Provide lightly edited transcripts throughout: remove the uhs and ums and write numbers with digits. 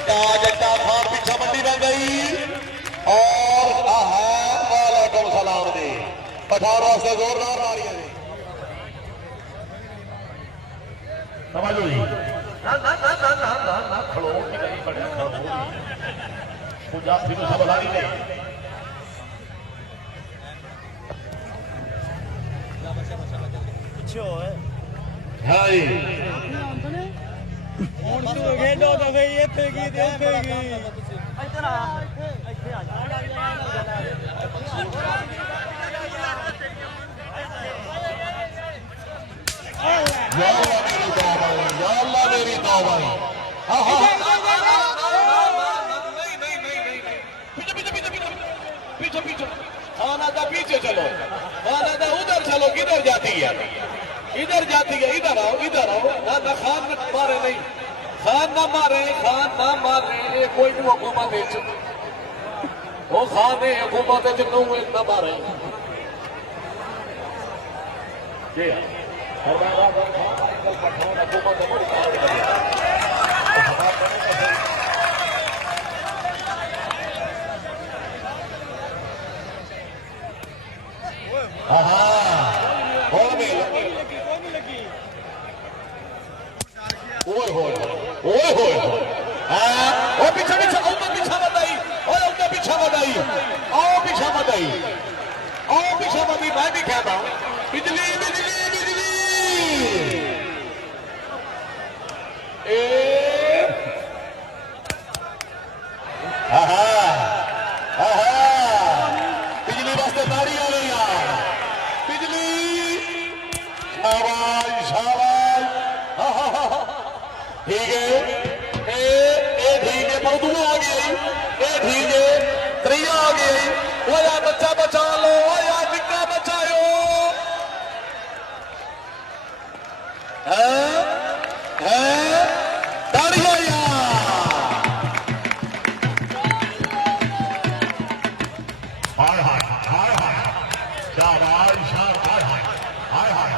जट्टा जट्टा खान पीछा मंडी बन गई और वालेकुम सलाम जी पठार वास्ते जोरदार तालियां जी समझो जी ना ना ना ना ना ना ना खड़ो नहीं बड़े खड़ो पंजाब फिर सब ला दी पीछे हो है हाँ जी ਹੁਣ ਤੂੰ ਖੇਡੋ ਤਾਂ ਫੇਰ ਇੱਥੇ ਕੀ ਤੇ ਇੱਥੇ ਕੀ ਇੱਧਰ ਆ ਇੱਥੇ ਆ या अल्लाह मेरी तौबा पीछे पीछे खाना था पीछे चलो खाना था उधर चलो किधर जाती है इधर जाती है इधर आओ ना खान मारे नहीं खान ना मारे कोई नहीं हुकूमत वो खान है हुकूमत ना मारे जी पीछा मत मैं भी कहता हूं बिजली बिजली बिजली वास्ते ताड़ी आ रही यार बिजली शाबाश शाबाश ठीक है ठीक है पर दूआ आ गई ठीक है त्रिया आ गई वो यार बच्चा बचा लो यार निक्का बचाओ ताड़ियां हाय हाय हाय हाय शाबाश शाबाश हाय हाय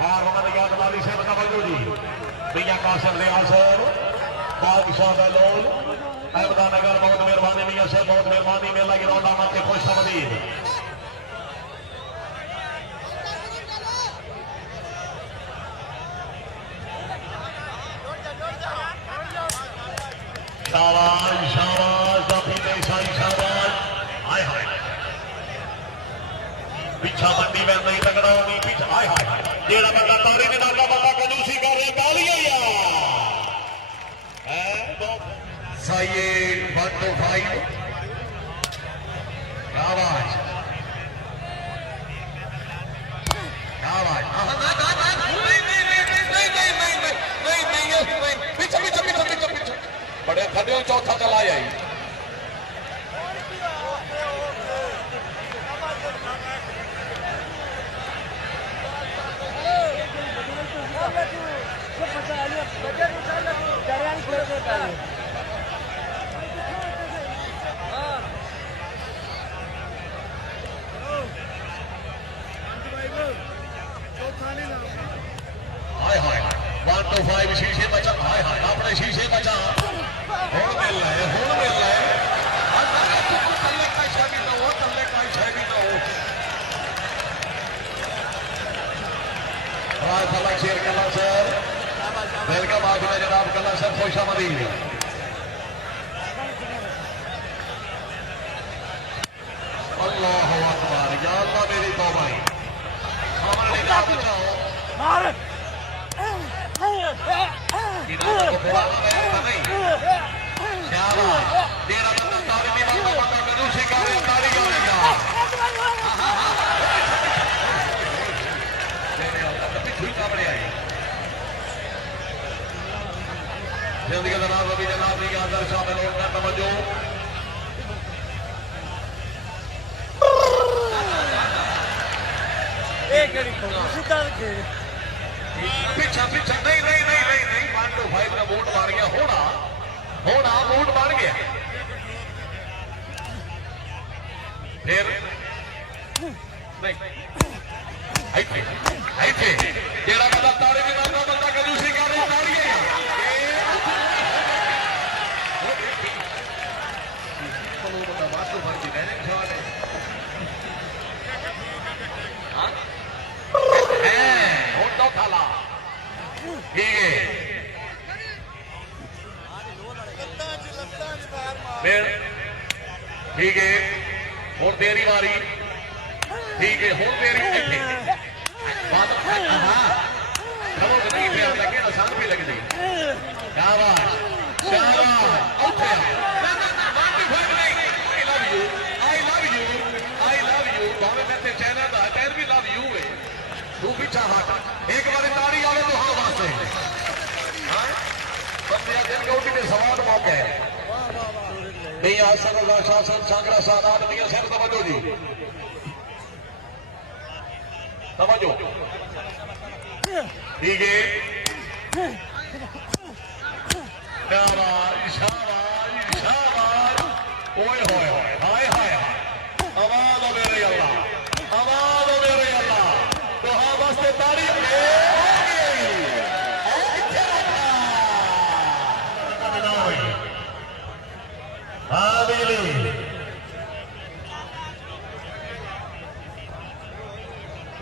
और मोहम्मद याद वाली से बता बजो जी मियां कासिम रियाज साहब बादशाह दलोल अहमदानगर बहुत मेहरबानी मियां से बहुत मेहरबानी मेला की रौनक मत के खुश आमदीद शाबाश शाबाश काफी देसाई शाबाश हाय हाय पीछा मंडी में नहीं तगड़ा होगी पीछा हाय हाय जेड़ा बंदा तारी ने डाला बंदा कंजूसी कर रहा तालियां यार साइए 125 शाबाश पीछे पीछे पीछे पीछे पीछे बड़े खड़े चौथा चला आई हाय हाय 125 शीशे बचा हाय हाय अपने शीशे बचा हुण मिल रहे तल्ले का शादी तो हो तल्ले का शादी तो हो राय फलक शेर कला सर वेलकम आप में जनाब कला सर खुश आमदीद अल्लाह अकबर या अल्लाह मेरी तौबा सामने का बचाओ मार जनाब अभी जनाब की आदर शामिल होकर तवज्जो पीछा पीछा नहीं नहीं नहीं नहीं नहीं 125 का वोट मार गया होना वोट मार गया फिर नहीं जेड़ा बंदा तारे में बंदा कंजूसी कर रहा ताड़ियां ठीक है हुण तेरी वारी ठीक है हुण तेरी खबर नहीं पे लगे आसान भी लगती शाबाश शाबाश उठे चैनल का चैन भी लव यू है तू पीछा हट एक बार तारी आवे तो हाँ वास्ते सवाल मौके मियां असद शासन सांगरा सादात मियां साहब समझो जी समझो ठीक है शाबाश शाबाश शाबाश ओए होए होए हाय हाय आवाज मेरे अल्लाह आवाज मेरे अल्लाह तो हाँ वास्ते तारी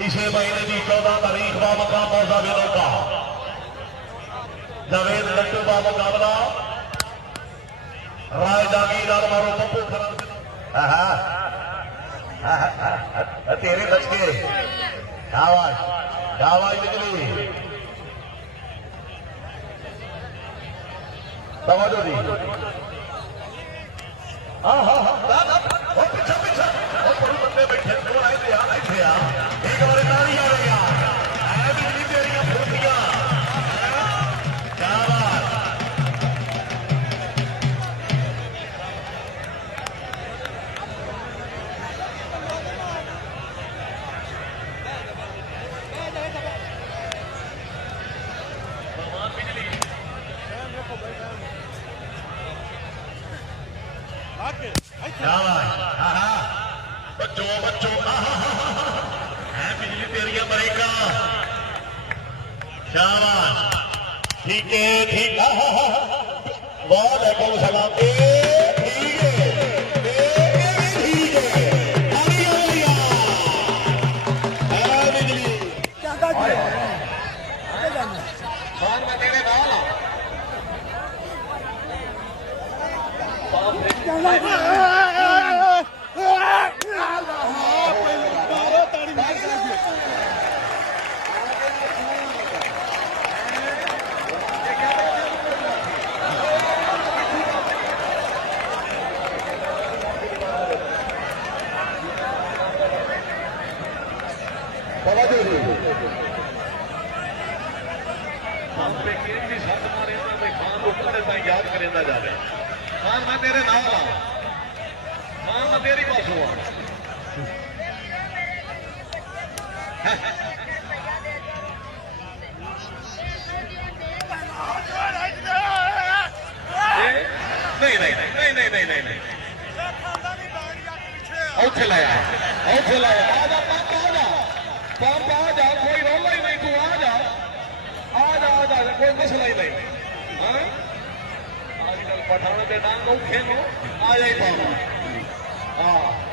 इसी महीने की 14 तारीख का मकाम मौजा बिलों का जावेद लट्टू का मुकाबला राय जागीरदार मारो पप्पू खराब तेरे बच के आवाज निकली समझो जी पीछा पीछा बंदे बैठे कौन आए थे यार एक बार तारी आ गया बिजली तेरिया फूटिया क्या बात बच्चों बच्चों है बिजली तेरिया मरेगा शाबाश ठीक है ठीक वालेकुम सलाम याद करेंदा जावे खान मैं तेरे नाल आ खान मैं तेरी पासों आ नहीं नहीं नहीं नहीं नहीं नहीं नहीं नहीं औखे लाया आ जा पंप आ जा कोई रोला ही नहीं तू आ जा कोई मसला ही नहीं आजकल पठान के डांग औखे नो आ जाए पापा हाँ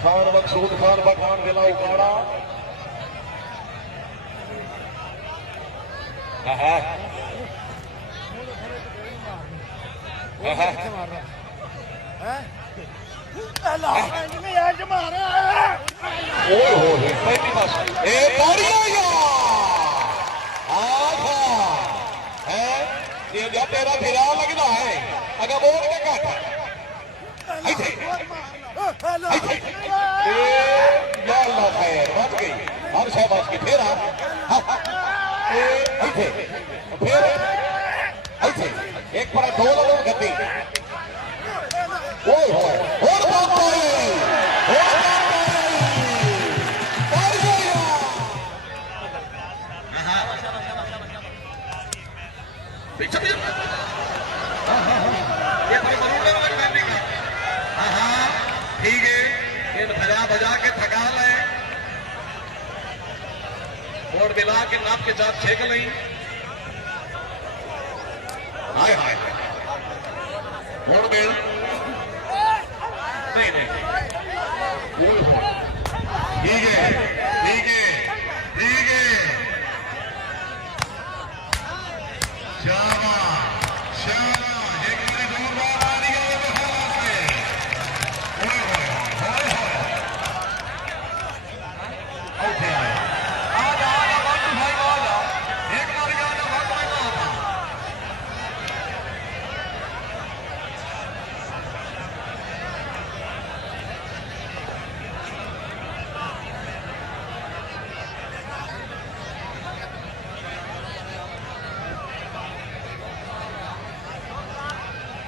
खान मकसूद खान भगवान दिला उखाड़ा तेरा फिरा लगता है अगर बोल के घट खैर बच गई हर शहबाज की फेरा फिर ऐसे एक पर दो लोग गति ओए होए और बात पीछे भी ये भाई मरूंगा मगर करने का ठीक है ये भजा भजा के थका ले बोर्ड मिला के नाप के साथ छेक ली हाय हाय बोर्ड मिल नहीं नहीं ठीक है ठीक है ठीक है शाबाश शाबाश एक बार जोरदार ताली का बहाव है ओए होए होए होए ओके आ जा बाबू भाई आ जा एक बार आ जा बाबू भाई आ जा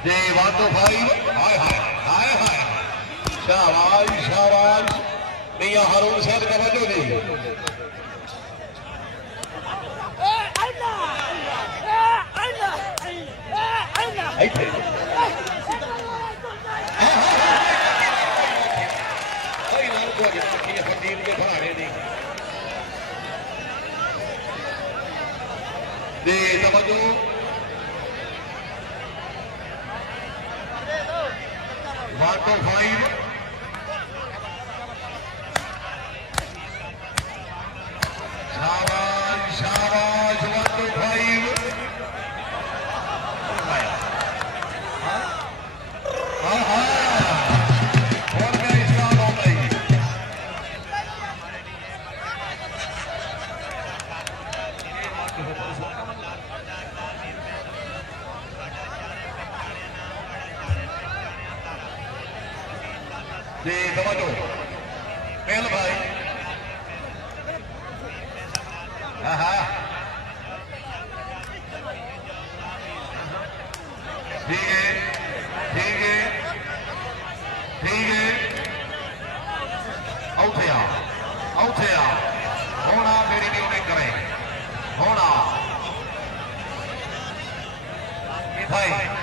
जी 1 2 5 हाय हाय हाय हाय शाबाश शाबाश मियां हारून साहब तवज्जो दी ऐसे कोई ना को आगे की फकीर के भाड़े दी जी तवज्जो Marco 5 शाबाश शाबाश 1 2 5 और क्या इसका हो गई जी समझो मेल भाई ठीक है ठीक है ठीक है औथे आ होना मेरी नहीं उन्हें करे होना भाई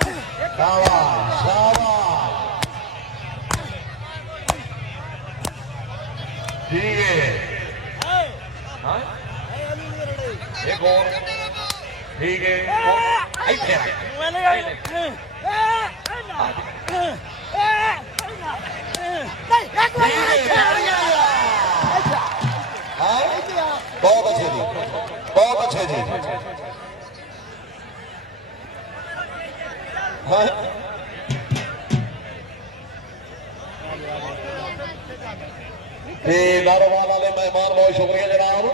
शाबाश शाबाश ठीक है एक और ठीक है ऐसे बहुत अच्छे जी बहुत अच्छे जी नारोवाल वाले मेहमान बहुत शुक्रिया जनाब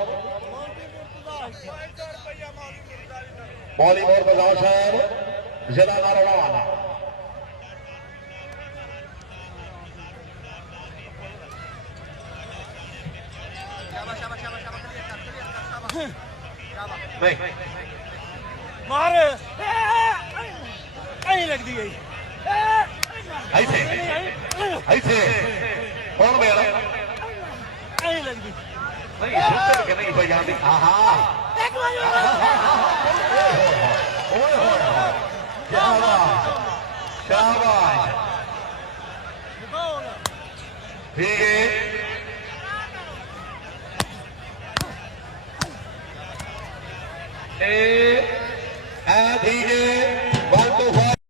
मौली मोर बाजार साहब जिला नारोवाल वाला नहीं मार नहीं लग दी गई ऐसे ऐसे कौन मेरा नहीं लग दी नहीं सुनते कि नहीं भाई आदमी आहा ओए होए शाबाश शाबाश